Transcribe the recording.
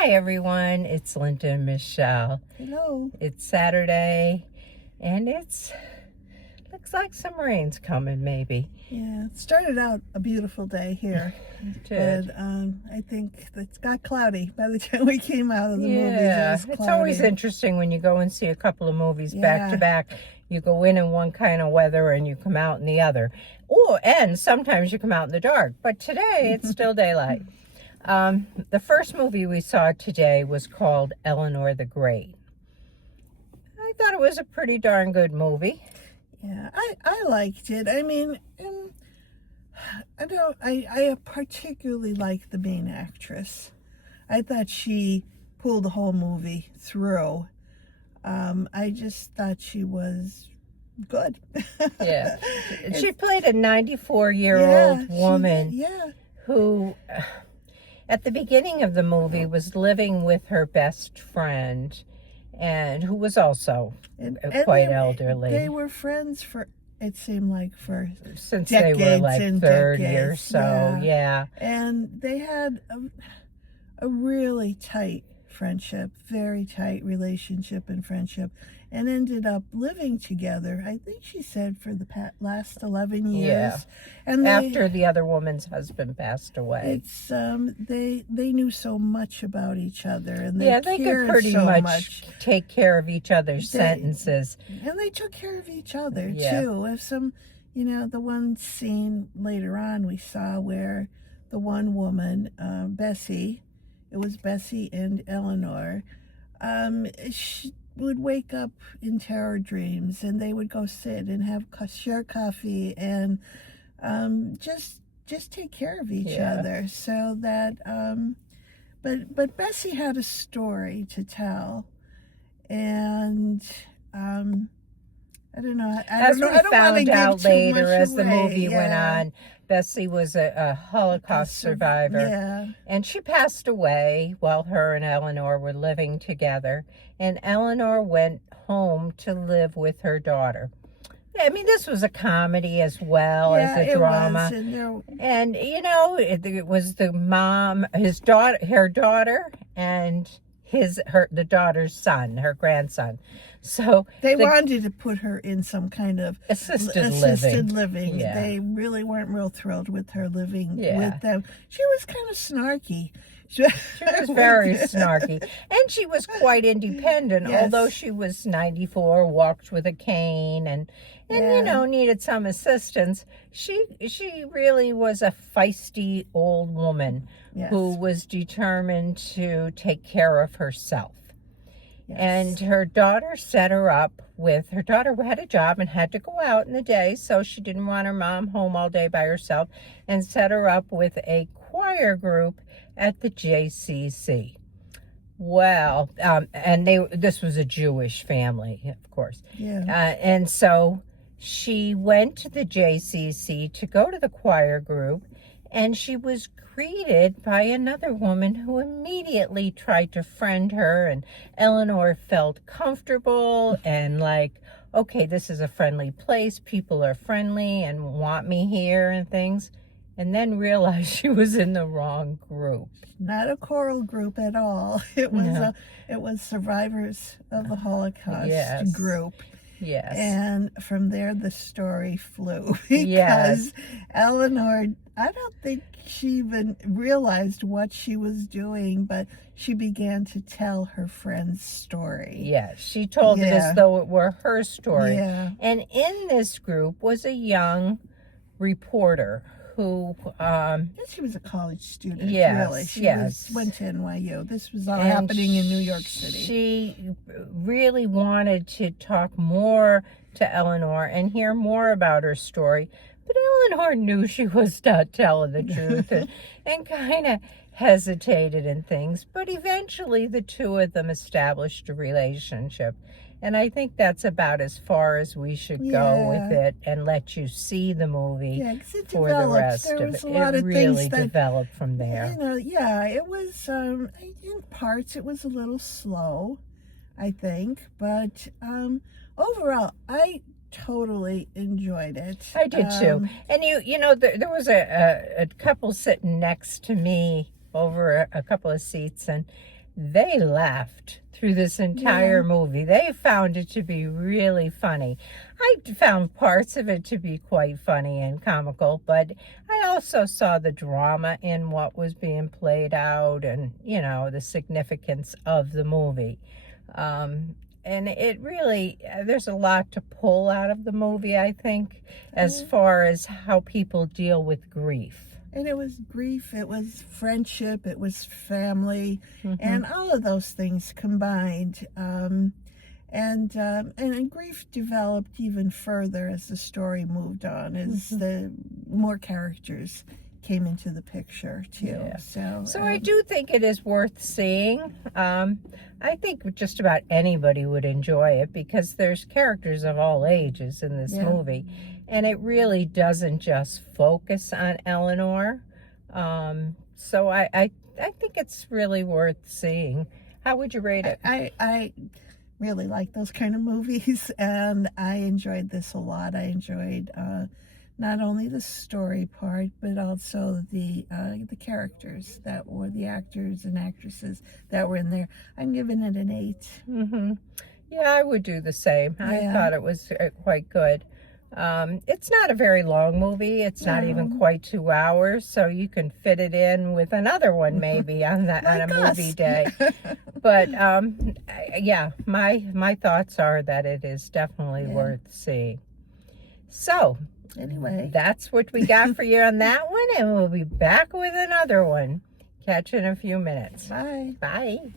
Hi everyone, it's Linda and Michelle. Hello. It's Saturday and looks like some rain's coming maybe. Yeah, it started out a beautiful day here. It did. But I think it got cloudy by the time we came out of the movies. Yeah, It was it's always cloudy. interesting when you go and see a couple of movies back Yeah. to back. You go in one kind of weather and you come out in the other. And sometimes you come out in the dark. But today it's still daylight. The first movie we saw today was called Eleanor the Great. I thought it was a pretty darn good movie. Yeah, I liked it. I mean, I particularly liked the main actress. I thought she pulled the whole movie through. I just thought she was good. Yeah. She played a 94-year-old woman who, at the beginning of the movie, was living with her best friend, and who was also quite elderly. They were friends for, it seemed like, for since decades they were like 30 decades, or so. Yeah. And they had a really tight friendship, very tight relationship and friendship, and ended up living together, I think she said, for the last 11 years. Yeah. And after the other woman's husband passed away. It's they knew so much about each other, and they could pretty much take care of each other's sentences. And they took care of each other too. If the one scene later on we saw where the one woman, Bessie, it was Bessie and Eleanor, she would wake up in terror dreams, and they would go sit and share coffee and just take care of each other. So that but Bessie had a story to tell, and I don't know. As we found out later as the movie went on, Bessie was a Holocaust survivor, and she passed away while her and Eleanor were living together, and Eleanor went home to live with her daughter. I mean, this was a comedy as well as a drama. And it was the mom, her daughter, and the daughter's son, her grandson. So they wanted to put her in some kind of assisted living. Yeah. They really weren't real thrilled with her living with them. She was kind of snarky. She was very snarky, and she was quite independent. Although she was 94, walked with a cane, and needed some assistance. She really was a feisty old woman who was determined to take care of herself. And her daughter set her up with, her daughter had a job and had to go out in the day, so she didn't want her mom home all day by herself, and set her up with a choir group at the JCC. Well, and this was a Jewish family, of course. And so she went to the JCC to go to the choir group, and she was greeted by another woman who immediately tried to friend her, and Eleanor felt comfortable and like, okay, this is a friendly place, people are friendly and want me here and things, and then realized she was in the wrong group. Not a choral group at all. It was survivors of the Holocaust group. Yes. And from there the story flew, because Eleanor, I don't think she even realized what she was doing, but she began to tell her friend's story. Yes, she told it as though it were her story. Yeah. And in this group was a young reporter who I guess she was a college student. Really, she went to NYU. This was all happening in New York City. She really wanted to talk more to Eleanor and hear more about her story, but Eleanor knew she was not telling the truth and kind of hesitated and things. But eventually the two of them established a relationship. And I think that's about as far as we should go with it, and let you see the movie for the rest of it. It really developed from there. It was, in parts, it was a little slow, I think. But overall, I totally enjoyed it. I did too. And there was a couple sitting next to me over a couple of seats, and they laughed through this entire movie. They found it to be really funny. I found parts of it to be quite funny and comical, but I also saw the drama in what was being played out and, you know, the significance of the movie. And it really, there's a lot to pull out of the movie, I think, as far as how people deal with grief. And it was grief, it was friendship, it was family, and all of those things combined. And grief developed even further as the story moved on, as the more characters came into the picture too. Yeah. So I do think it is worth seeing. I think just about anybody would enjoy it because there's characters of all ages in this movie, and it really doesn't just focus on Eleanor. So I think it's really worth seeing. How would you rate it? I really like those kind of movies, and I enjoyed this a lot. I enjoyed not only the story part, but also the characters that were the actors and actresses that were in there. I'm giving it an 8. Yeah, I would do the same. I thought it was quite good. It's not a very long movie. It's not even quite 2 hours, so you can fit it in with another one maybe on a movie day. But yeah, my thoughts are that it is definitely worth seeing. So anyway, that's what we got for you on that one, and we'll be back with another one. Catch you in a few minutes. Bye. Bye.